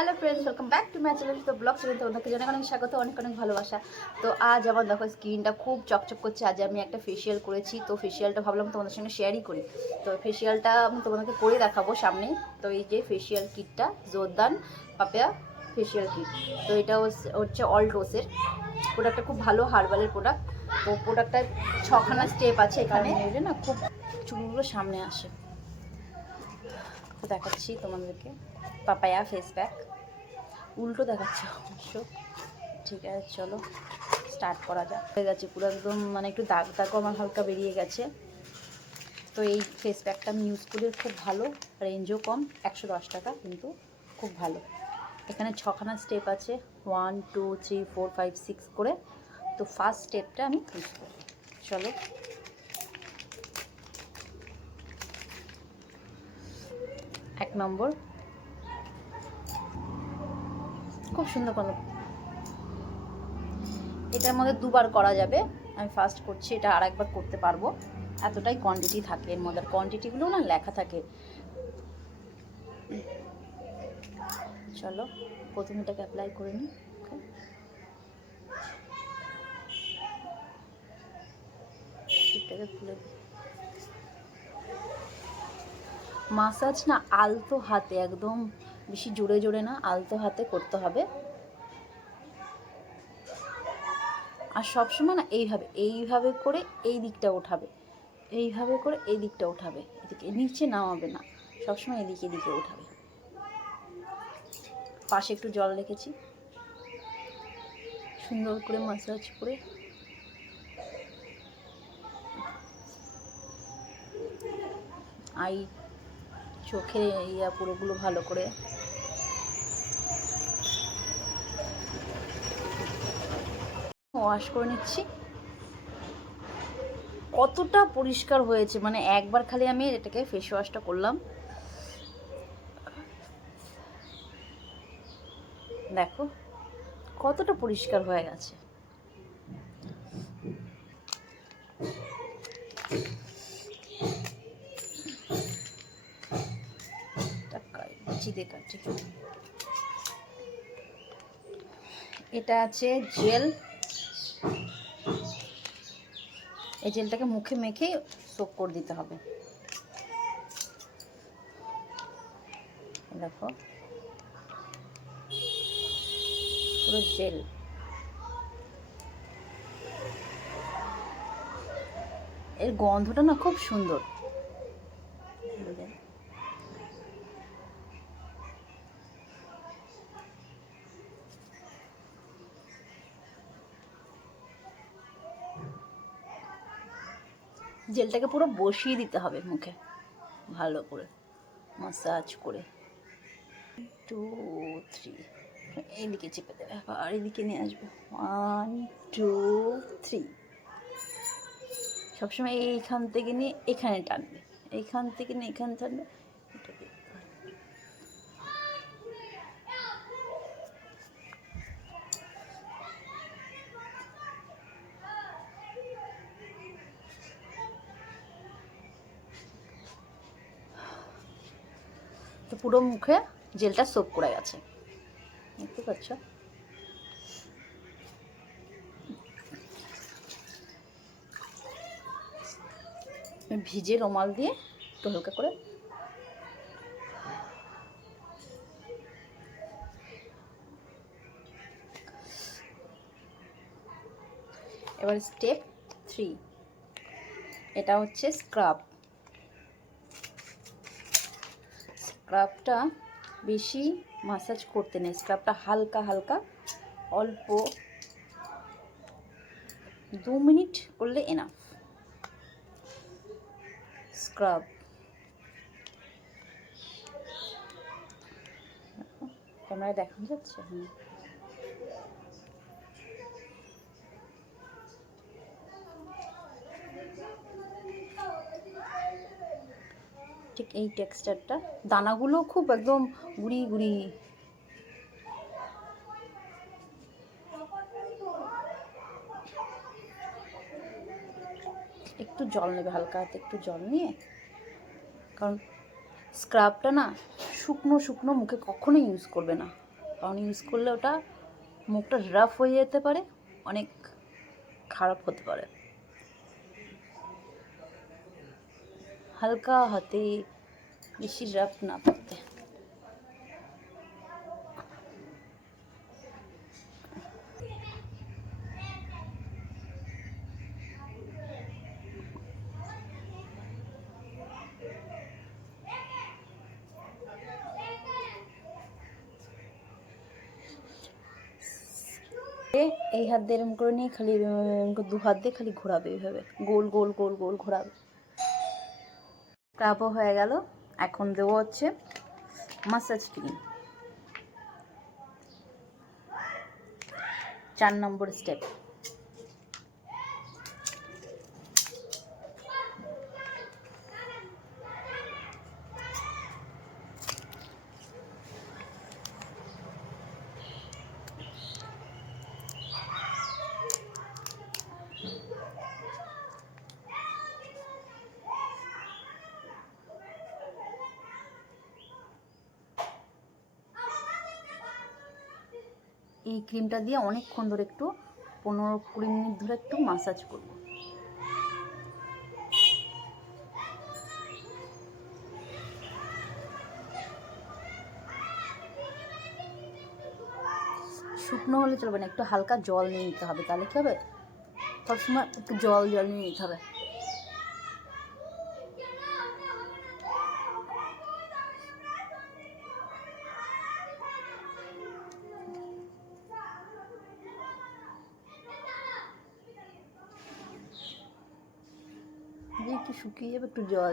Hello friends, welcome back to my channel. তো blog channel তোমাদেরকে অনেক অনেক স্বাগত, অনেক অনেক ভালোবাসা। তো আজ আমার দেখো স্কিনটা খুব চকচক করছে। আজ আমি একটা ফেসিয়াল করেছি, তো ফেসিয়ালটা ভাবলাম তোমাদের সঙ্গে শেয়ারই করি। তো ফেসিয়ালটা আমি তোমাদেরকে করে দেখাবো সামনে। তো এই যে ফেসিয়াল কিটটা, জোরদান পাপিয়া ফেসিয়াল কিট। তো এটা হচ্ছে অলডোসের প্রোডাক্টটা, খুব ভালো হার্বালের প্রোডাক্ট। তো প্রোডাক্টটার 6খানা স্টেপ আছে এখানে, এলে না খুব চুলগুলো সামনে আসে। তো দেখাচ্ছি তোমাদেরকে পাপায়া ফেস প্যাক, উল্টো দেখাচ্ছে অবশ্য। ঠিক আছে, চলো স্টার্ট করা যাক। হয়ে গেছে পুরো একদম, মানে একটু দাগ দাগও আমার হালকা বেরিয়ে গেছে। তো এই ফেস প্যাকটা আমি ইউজ করি, খুব ভালো, রেঞ্জও কম, 110 টাকা, কিন্তু খুব ভালো। এখানে 6খানা স্টেপ আছে, 1 2 3 4 5 6 করে। তো ফার্স্ট স্টেপটা আমি ইউজ করি, চলো। এক নম্বর, খুব সুন্দর কোনো, এটার মধ্যে দুবার করা যাবে। আমি ফার্স্ট করছি, এটা আর একবার করতে পারবো, এতটাই কোয়ান্টিটি থাকে এর মধ্যে। কোয়ান্টিটিগুলো না লেখা থাকে। চলো প্রথমে এটাকে অ্যাপ্লাই করে নিই। টিপটাকে খুলে দিই। মাসাজ না আলতো হাতে, একদম বেশি জোরে জোরে না, আলতো হাতে করতে হবে। আর সবসময় না এইভাবে এইভাবে করে এই দিকটা ওঠাবে, এইভাবে করে এই দিকটা ওঠাবে, এদিকে নিচে নামাবে না, সবসময় এদিকে এদিকে ওঠাবে। পাশে একটু জল রেখেছি, সুন্দর করে মাসাজ করে আই চোখে পুরোগুলো ভালো করে ওয়াশ করে নিচ্ছি। কতটা পরিষ্কার হয়েছে, মানে একবার খালি আমি এটাকে ফেস ওয়াশটা করলাম, দেখো কতটা পরিষ্কার হয়ে গেছে। এটা আছে জেল, এই জেলটাকে মুখে মেখে সোক করে দিতে হবে। দেখো পুরো জেল, এর গন্ধটা না খুব সুন্দর। জেলটাকে পুরো বসিয়ে দিতে হবে মুখে, ভালো করে মাসাজ করে। 2 3, এইদিকে চেপে দেবে, আর এদিকে নিয়ে আসবে। 1 2 3, সবসময় এইখান থেকে নিয়ে এখানে টানবে, এইখান থেকে নিয়ে এখানে টানবে। এটাকে তো পুরো মুখে জেলটা সোপ করে গেছে, দেখতে পাচ্ছ। ভিজে রুমাল দিয়ে একটু হালকা করে এবার স্টেপ 3, এটা হচ্ছে স্ক্রাব। স্ক্রাবটা বেশি মাসাজ করতে নেই, স্ক্রাবটা হালকা হালকা অল্প 2 মিনিট করলে এনাফ। স্ক্রাব ক্যামেরায় দেখানো যাচ্ছে? ঠিক এই টেক্সচারটা, দানাগুলো খুব একদম গুড়ি গুড়ি। একটু জল নেবে, হালকা হাতে একটু জল নিয়ে, কারণ স্ক্রাবটা না শুকনো শুকনো মুখে কখনোই ইউজ করবে না, কারণ ইউজ করলে ওটা মুখটা রাফ হয়ে যেতে পারে, অনেক খারাপ হতে পারে। হালকা হাতে, বেশি রাফ না করতে। এই হাত দিয়ে এরকম করে নিয়ে খালি দু হাত দিয়ে খালি ঘোরাবে, এইভাবে গোল গোল গোল গোল ঘোরাবে। স্ক্রাবও হয়ে গেল। এখন দেবো হচ্ছে মাসাজ ক্রিম। 4 নম্বর স্টেপ। এই ক্রিমটা দিয়ে অনেকক্ষণ ধরে একটু 15-20 মিনিট ধরে একটু মাসাজ করব। শুকনো হলে চলবে না, একটু হালকা জল নিয়ে নিতে হবে, তাহলে কী হবে, সবসময় একটু জল নিয়ে নিতে হবে। একটু শুকিয়ে যাবে, একটু জল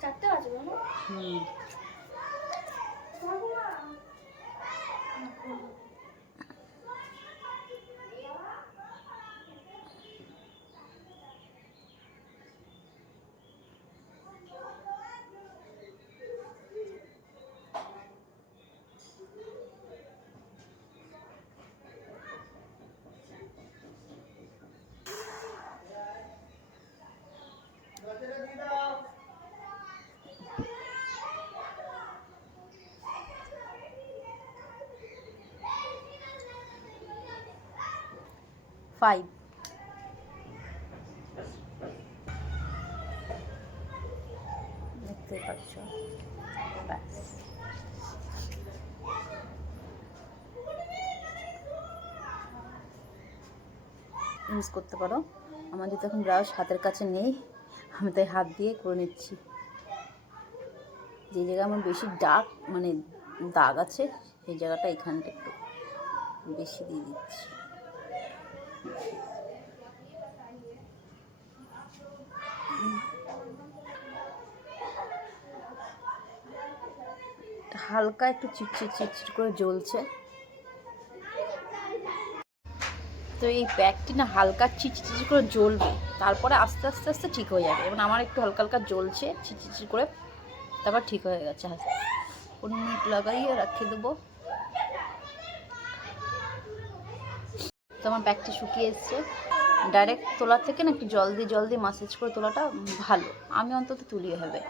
4টা বাজবে না? হুম। ফাইভ। দেখতে পাচ্ছ, ব্যাস। ইউজ করতে পারো। আমার যেহেতু এখন ব্রাশ হাতের কাছে নেই, আমি তাই হাত দিয়ে করে নিচ্ছি। যে জায়গায় আমার বেশি দাগ আছে, সেই জায়গাটা এখানটা একটু বেশি দিয়ে দিচ্ছি। হালকা একটু চিটচিট করে জ্বলছে। তো এই প্যাকটি না হালকা চিটচিট করে জ্বলবে, তারপরে আস্তে আস্তে ঠিক হয়ে যাবে। এবং আমার একটু হালকা জ্বলছে চিটচিট করে, তারপর ঠিক হয়ে গেছে। 15 মিনিট লাগাইয়ে রাখিয়ে দেবো। তো আমার প্যাকটি শুকিয়ে এসছে। ডাইরেক্ট তোলার থেকে না একটু জল দিয়ে মাসাজ করে তোলাটা ভালো, আমি অন্তত তুলি হবে।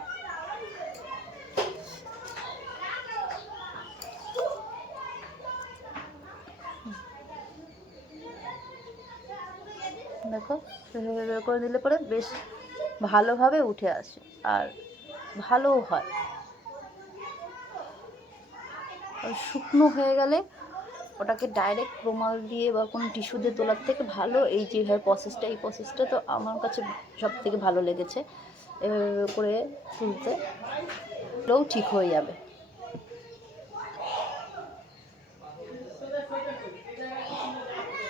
দেখো, করে দিলে পরে বেশ ভালোভাবে উঠে আসে আর ভালোও হয়। আর শুকনো হয়ে গেলে ওটাকে ডাইরেক্ট রুমাল দিয়ে বা কোনো টিস্যু দিয়ে তোলার থেকে ভালো এই যেভাবে প্রসেসটা তো আমার কাছে সব থেকে ভালো লেগেছে। এভাবে করে তুলতে লোও ঠিক হয়ে যাবে।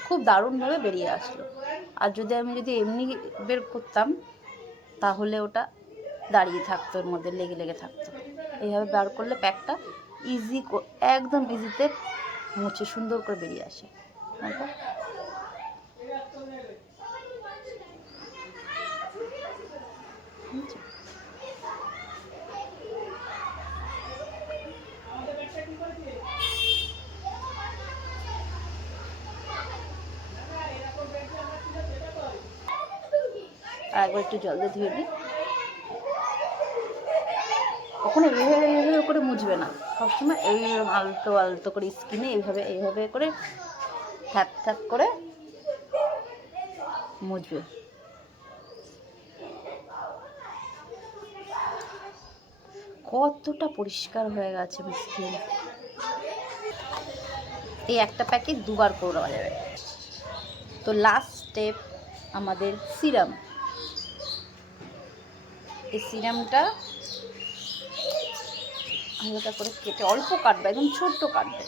খুব দারুণভাবে বেরিয়ে আসলো। আর যদি এমনি বের করতাম তাহলে ওটা দাঁড়িয়ে থাকতো, ওর মধ্যে লেগে থাকতো। এইভাবে বার করলে প্যাকটা একদম ইজিতে মুছে সুন্দর করে বেরিয়ে আসে। বুঝছো? আর একবার একটু জল দিয়ে ধুয়ে নিই। কখনো এইভাবে করে মুছবে না, সবসময় এইরকম আলতো আলতো করে স্কিনে এইভাবে করে থ্যাপ থ্যাপ করে মুছবে। কতটা পরিষ্কার হয়ে গেছে স্কিন। এই একটা প্যাকেট দুবার করে দেওয়া যাবে। তো লাস্ট স্টেপ আমাদের সিরাম। এই সিরামটা হালকা করে কেটে অল্প কাটবে, একদম ছোট্ট কাটবে,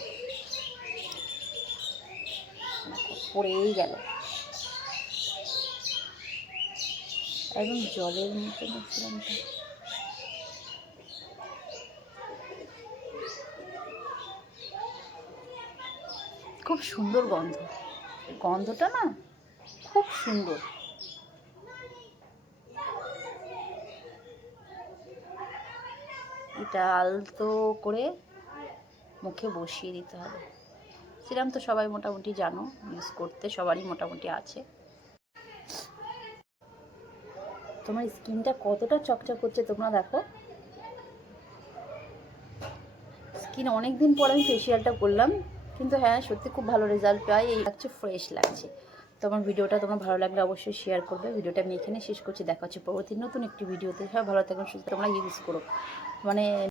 পড়েই গেল একদম জলের মতন সিরামটা। খুব সুন্দর গন্ধ, গন্ধটা না খুব সুন্দর। এটা আলতো করে মুখে বসিয়ে দিতে হবে। সিরাম তো সবাই মোটামুটি জানো ইউজ করতে, সবারই মোটামুটি আছে। তোমার স্কিনটা কতটা চকচক করছে তোমরা দেখো। স্কিন অনেক দিন পর আমি ফেসিয়ালটা করলাম, কিন্তু হ্যাঁ সত্যি খুব ভালো রেজাল্ট পাই। এই লাগছে, ফ্রেশ লাগছে। তো আমার ভিডিওটা তোমার ভালো লাগলে অবশ্যই শেয়ার করবে। ভিডিওটা আমি এখানে শেষ করছি, দেখা হচ্ছে পরবর্তী নতুন একটি ভিডিওতে। সব ভালো থাকুন, সুস্থ, তোমরা ইউজ করো মানে